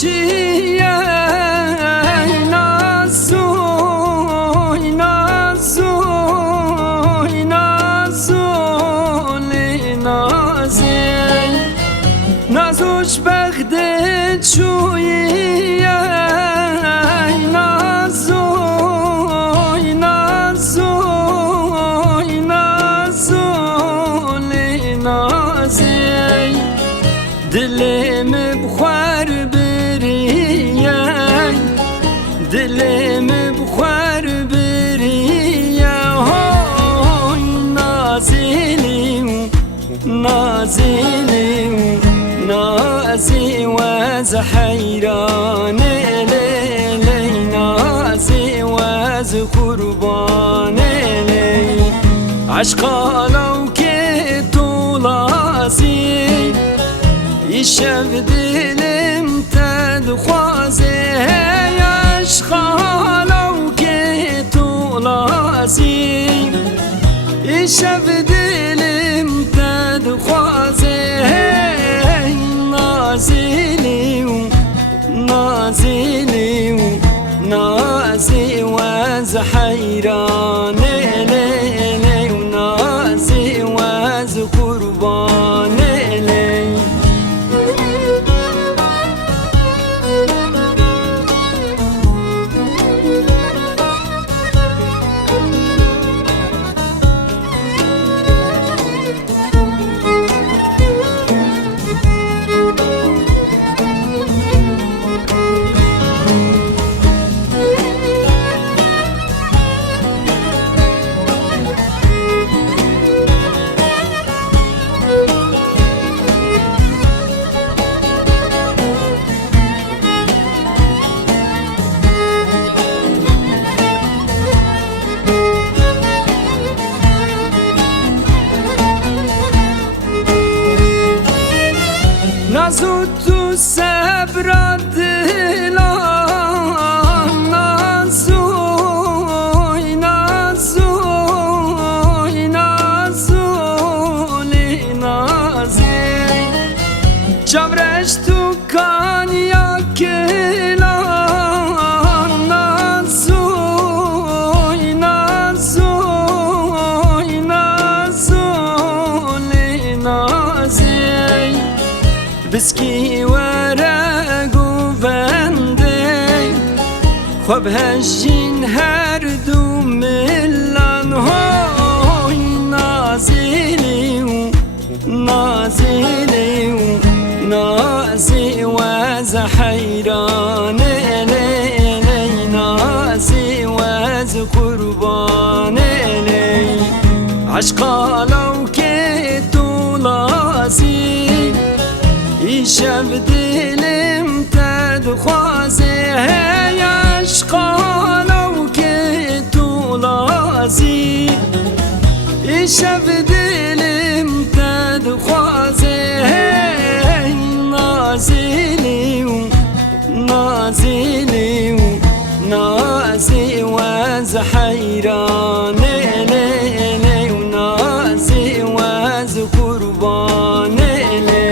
چیه نازوی نازوی نازولی نازی نازوش بغده چویه نازوی نازوی نازولی نازی دلم بخور بریه دلم بخور بریه های نازلی نازلی نازی وز حیران لیلی نازی وز قربان لی عشقا لو که تو لازی شب دلم تدخوازه عشقا لو که تو لازی شب دلم تدخوازه نازلی نازلی نازی وز حیران لیلی نازی وز قربان لی نازو تو صبر دلم نازوی نازوی نازولی نازی جمرش تو کانیا کلان نازوی نازوی نازولی نازی بسکی ورق و بنده خواب هشین هر دو ملان های نازلی نازلی نازی وز حیران لیلی نازی وز قربان لی عشقا لو که تو لازی شب دلم تدخوازه عشقا لو که تو لازی شب دلم تدخوازه نازلی نازلی نازی وز حیران لیلی نازی وز قربان لی